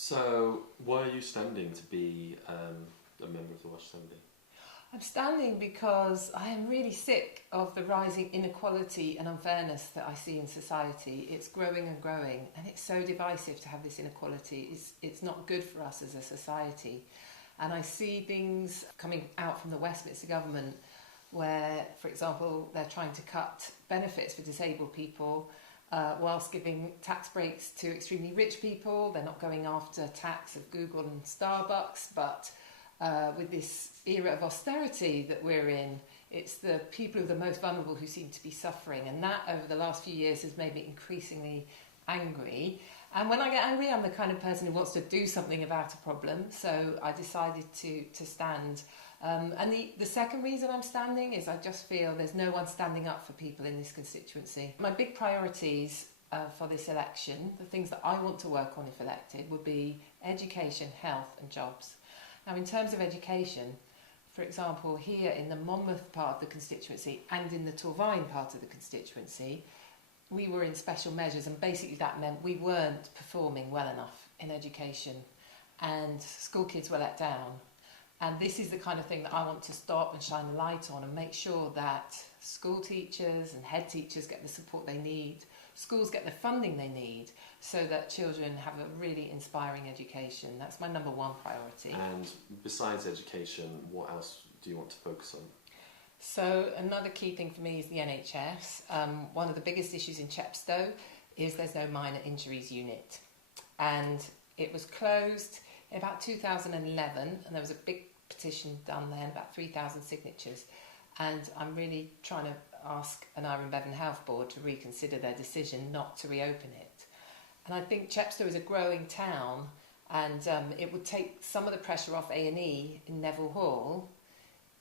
So, why are you standing to be a member of the Welsh Assembly? I'm standing because I am really sick of the rising inequality and unfairness that I see in society. It's growing and growing, and it's so divisive to have this inequality. It's not good for us as a society. And I see things coming out from the Westminster government where, for example, they're trying to cut benefits for disabled people whilst giving tax breaks to extremely rich people. They're not going after tax of Google and Starbucks, but with this era of austerity that we're in, it's the people who are the most vulnerable who seem to be suffering, and that over the last few years has made me increasingly angry. And when I get angry, I'm the kind of person who wants to do something about a problem, so I decided to stand. And the second reason I'm standing is I just feel there's no one standing up for people in this constituency. My big priorities for this election, the things that I want to work on if elected, would be education, health and jobs. Now, in terms of education, for example, here in the Monmouth part of the constituency and in the Torfaen part of the constituency, we were in special measures, and basically that meant we weren't performing well enough in education and school kids were let down. And this is the kind of thing that I want to stop and shine the light on and make sure that school teachers and head teachers get the support they need, schools get the funding they need, so that children have a really inspiring education. That's my number one priority. And besides education, what else do you want to focus on? So another key thing for me is the NHS. One of the biggest issues in Chepstow is there's no minor injuries unit. And it was closed in about 2011, and there was a big petition done then, about 3,000 signatures. And I'm really trying to ask an Irene Bevan Health Board to reconsider their decision not to reopen it. And I think Chepstow is a growing town, and it would take some of the pressure off A&E in Neville Hall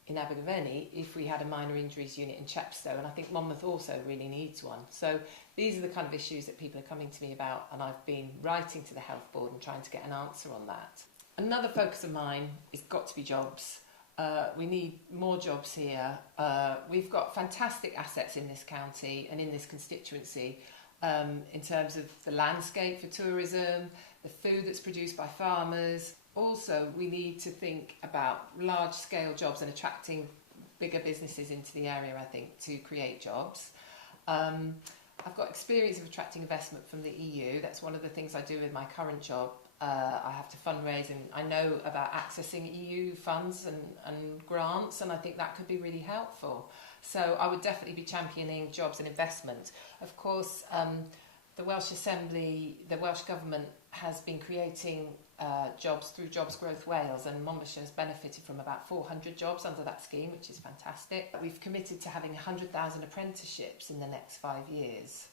in Abergavenny if we had a minor injuries unit in Chepstow, and I think Monmouth also really needs one. So these are the kind of issues that people are coming to me about, and I've been writing to the Health Board and trying to get an answer on that. Another focus of mine has got to be jobs. We need more jobs here. We've got fantastic assets in this county and in this constituency in terms of the landscape for tourism, the food that's produced by farmers. Also, we need to think about large-scale jobs and attracting bigger businesses into the area, I think, to create jobs. I've got experience of attracting investment from the EU. That's one of the things I do in my current job. I have to fundraise, and I know about accessing EU funds and grants, and I think that could be really helpful. So I would definitely be championing jobs and investment. Of course, the Welsh Assembly, the Welsh Government has been creating jobs through Jobs Growth Wales, and Monmouthshire has benefited from about 400 jobs under that scheme, which is fantastic. We've committed to having 100,000 apprenticeships in the next 5 years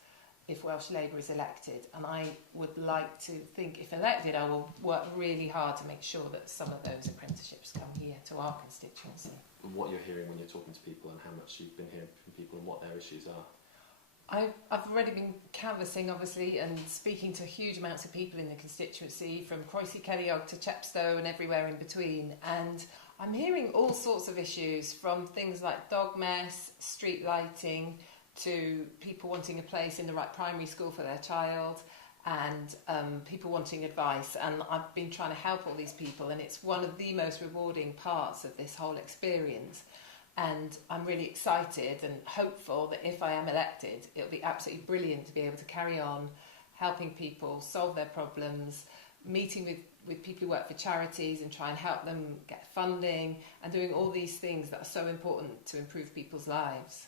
if Welsh Labour is elected, and I would like to think, if elected, I will work really hard to make sure that some of those apprenticeships come here to our constituency. What you're hearing when you're talking to people, and how much you've been hearing from people and what their issues are? I've already been canvassing, obviously, and speaking to huge amounts of people in the constituency, from Croesi Ceiriog to Chepstow and everywhere in between, and I'm hearing all sorts of issues, from things like dog mess, street lighting, to people wanting a place in the right primary school for their child, and people wanting advice. And I've been trying to help all these people, and it's one of the most rewarding parts of this whole experience. And I'm really excited and hopeful that if I am elected, it'll be absolutely brilliant to be able to carry on helping people solve their problems, meeting with people who work for charities and try and help them get funding, and doing all these things that are so important to improve people's lives.